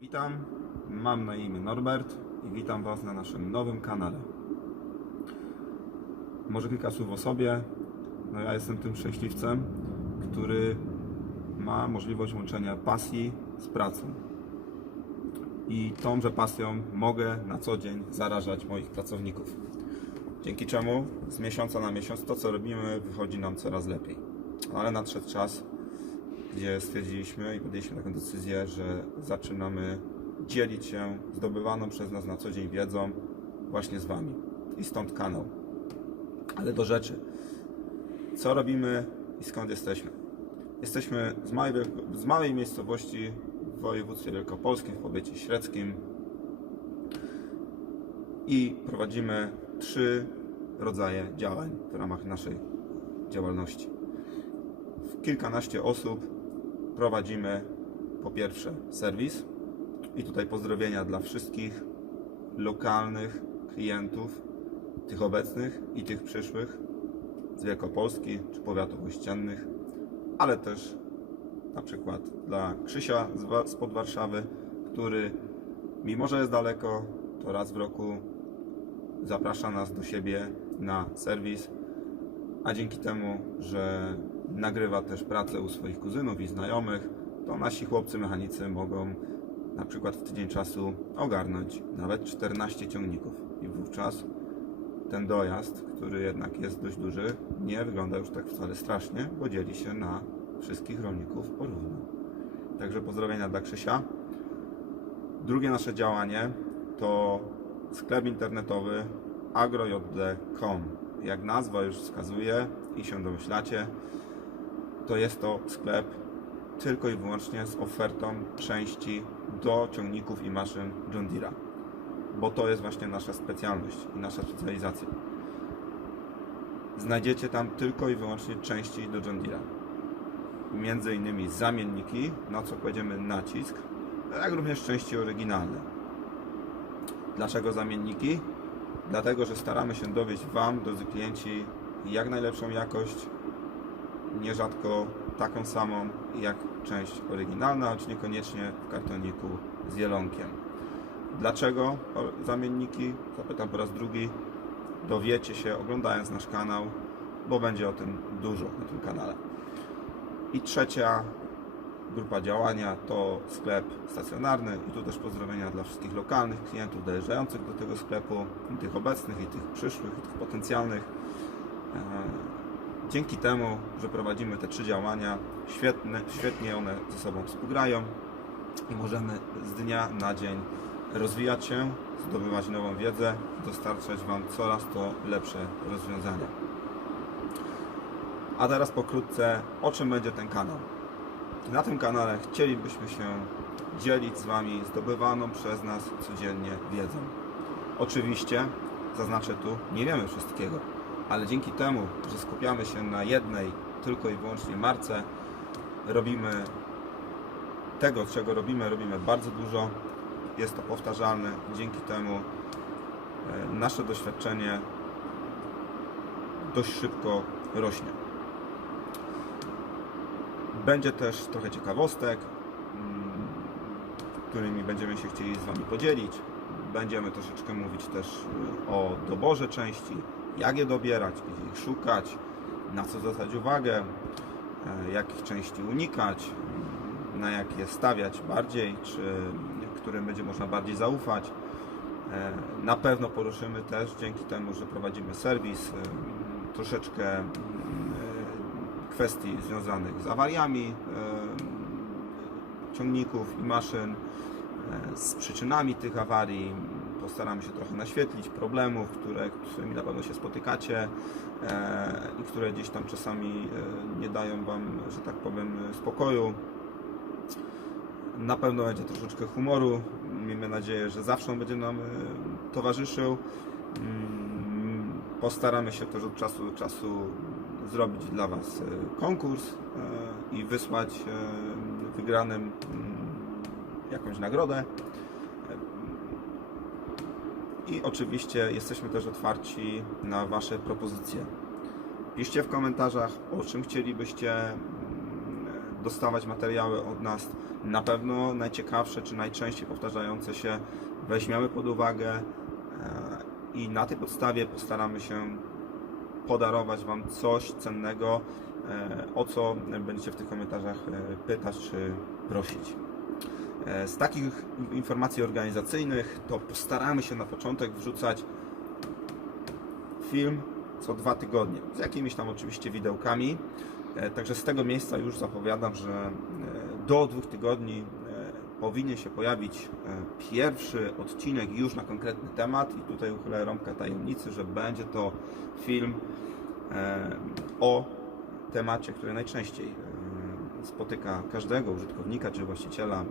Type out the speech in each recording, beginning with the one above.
Witam, mam na imię Norbert i witam Was na naszym nowym kanale. Może kilka słów o sobie. No ja jestem tym szczęśliwcem, który ma możliwość łączenia pasji z pracą. I tąże pasją mogę na co dzień zarażać moich pracowników. Dzięki czemu z miesiąca na miesiąc to co robimy wychodzi nam coraz lepiej. Ale nadszedł czas, gdzie stwierdziliśmy i podjęliśmy taką decyzję, że zaczynamy dzielić się zdobywaną przez nas na co dzień wiedzą właśnie z Wami. I stąd kanał. Ale do rzeczy. Co robimy i skąd jesteśmy? Jesteśmy z małej, z małej miejscowości w województwie wielkopolskim, w powiecie średzkim i prowadzimy trzy rodzaje działań w ramach naszej działalności kilkanaście osób prowadzimy po pierwsze serwis. I tutaj pozdrowienia dla wszystkich lokalnych klientów, tych obecnych i tych przyszłych z Wielkopolski czy powiatów ościennych, ale też na przykład dla Krzysia spod Warszawy, który mimo, że jest daleko, to raz w roku zaprasza nas do siebie na serwis. A dzięki temu, że nagrywa też pracę u swoich kuzynów i znajomych, to nasi chłopcy mechanicy mogą na przykład w tydzień czasu ogarnąć nawet 14 ciągników i wówczas ten dojazd, który jednak jest dość duży, nie wygląda już tak wcale strasznie, bo dzieli się na wszystkich rolników porówno. Także pozdrowienia dla Krzysia. Drugie nasze działanie to sklep internetowy agrojod.com. Jak nazwa już wskazuje i się domyślacie, to jest to sklep tylko i wyłącznie z ofertą części do ciągników i maszyn John Deere'a. Bo to jest właśnie nasza specjalność i nasza specjalizacja. Znajdziecie tam tylko i wyłącznie części do John Deere'a. Między innymi zamienniki, na co kładziemy nacisk, jak również części oryginalne. Dlaczego zamienniki? Dlatego, że staramy się dowieść Wam, drodzy klienci, jak najlepszą jakość, nierzadko taką samą jak część oryginalna, choć niekoniecznie w kartoniku z jelonkiem. Dlaczego zamienniki? Zapytam po raz drugi. Dowiecie się oglądając nasz kanał, bo będzie o tym dużo na tym kanale. I trzecia grupa działania to sklep stacjonarny i tu też pozdrowienia dla wszystkich lokalnych klientów dojeżdżających do tego sklepu, i tych obecnych i tych przyszłych i tych potencjalnych. Dzięki temu, że prowadzimy te trzy działania, świetne, świetnie one ze sobą współgrają i możemy z dnia na dzień rozwijać się, zdobywać nową wiedzę, dostarczać Wam coraz to lepsze rozwiązania. A teraz pokrótce, o czym będzie ten kanał. Na tym kanale chcielibyśmy się dzielić z Wami zdobywaną przez nas codziennie wiedzą. Oczywiście, zaznaczę tu, nie wiemy wszystkiego, ale dzięki temu, że skupiamy się na jednej tylko i wyłącznie marce, robimy tego, czego robimy, robimy bardzo dużo. Jest to powtarzalne. Dzięki temu e, nasze doświadczenie dość szybko rośnie. Będzie też trochę ciekawostek, mm, którymi będziemy się chcieli z Wami podzielić. Będziemy troszeczkę mówić też y, o doborze części, jak je dobierać, gdzie ich szukać, na co zwracać uwagę, e, jakich części unikać, na jakie stawiać bardziej, czy którym będzie można bardziej zaufać. E, Na pewno poruszymy też, dzięki temu, że prowadzimy serwis, e, troszeczkę kwestii związanych z awariami ciągników i maszyn, z przyczynami tych awarii. Postaramy się trochę naświetlić problemów, które, którymi na pewno się spotykacie e, i które gdzieś tam czasami e, nie dają Wam, że tak powiem, spokoju. Na pewno będzie troszeczkę humoru. Miejmy nadzieję, że zawsze on będzie nam e, towarzyszył. Mm, Postaramy się też od czasu do czasu zrobić dla Was konkurs i wysłać wygranym mm, jakąś nagrodę. I oczywiście jesteśmy też otwarci na Wasze propozycje. Piszcie w komentarzach, o czym chcielibyście mm, dostawać materiały od nas. Na pewno najciekawsze czy najczęściej powtarzające się weźmiemy pod uwagę e, i na tej podstawie postaramy się podarować Wam coś cennego, e, o co będziecie w tych komentarzach e, pytać czy prosić. E, Z takich informacji organizacyjnych to postaramy się na początek wrzucać film co dwa tygodnie, z jakimiś tam oczywiście widełkami. E, Także z tego miejsca już zapowiadam, że e, do dwóch tygodni powinien się pojawić pierwszy odcinek już na konkretny temat i tutaj uchylę rąbkę tajemnicy, że będzie to film o temacie, który najczęściej spotyka każdego użytkownika czy właściciela e,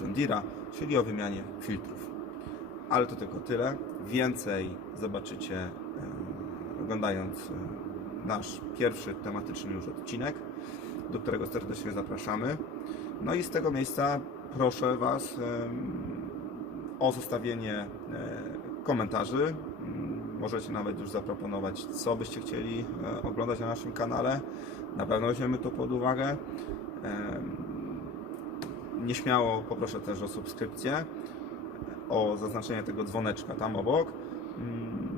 John Deere'a, czyli o wymianie filtrów. Ale to tylko tyle. Więcej zobaczycie e, oglądając e, nasz pierwszy tematyczny już odcinek, do którego serdecznie zapraszamy. No i z tego miejsca proszę Was o zostawienie e, komentarzy. Możecie nawet już zaproponować, co byście chcieli e, oglądać na naszym kanale. Na pewno weźmiemy to pod uwagę. Nieśmiało poproszę też o subskrypcję, o zaznaczenie tego dzwoneczka tam obok. Mm,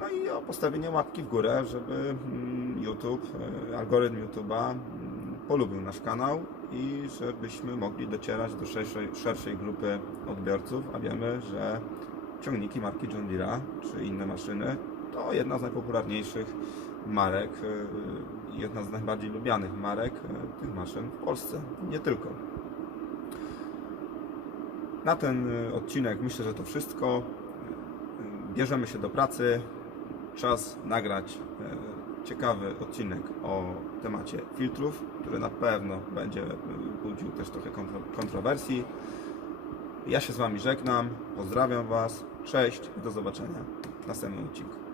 No i o postawienie łapki w górę, żeby mm, YouTube, e, algorytm YouTube'a mm, polubił nasz kanał i żebyśmy mogli docierać do szerszej, szerszej grupy odbiorców, a wiemy, że ciągniki marki John Deere czy inne maszyny to jedna z najpopularniejszych marek, i jedna z najbardziej lubianych marek e, tych maszyn w Polsce, nie tylko. Na ten y, odcinek myślę, że to wszystko. Y, Bierzemy się do pracy. Czas nagrać y, ciekawy odcinek o temacie filtrów, który na pewno będzie y, budził też trochę kontro- kontrowersji. Ja się z Wami żegnam, pozdrawiam Was, cześć. I do zobaczenia w następnym odcinku.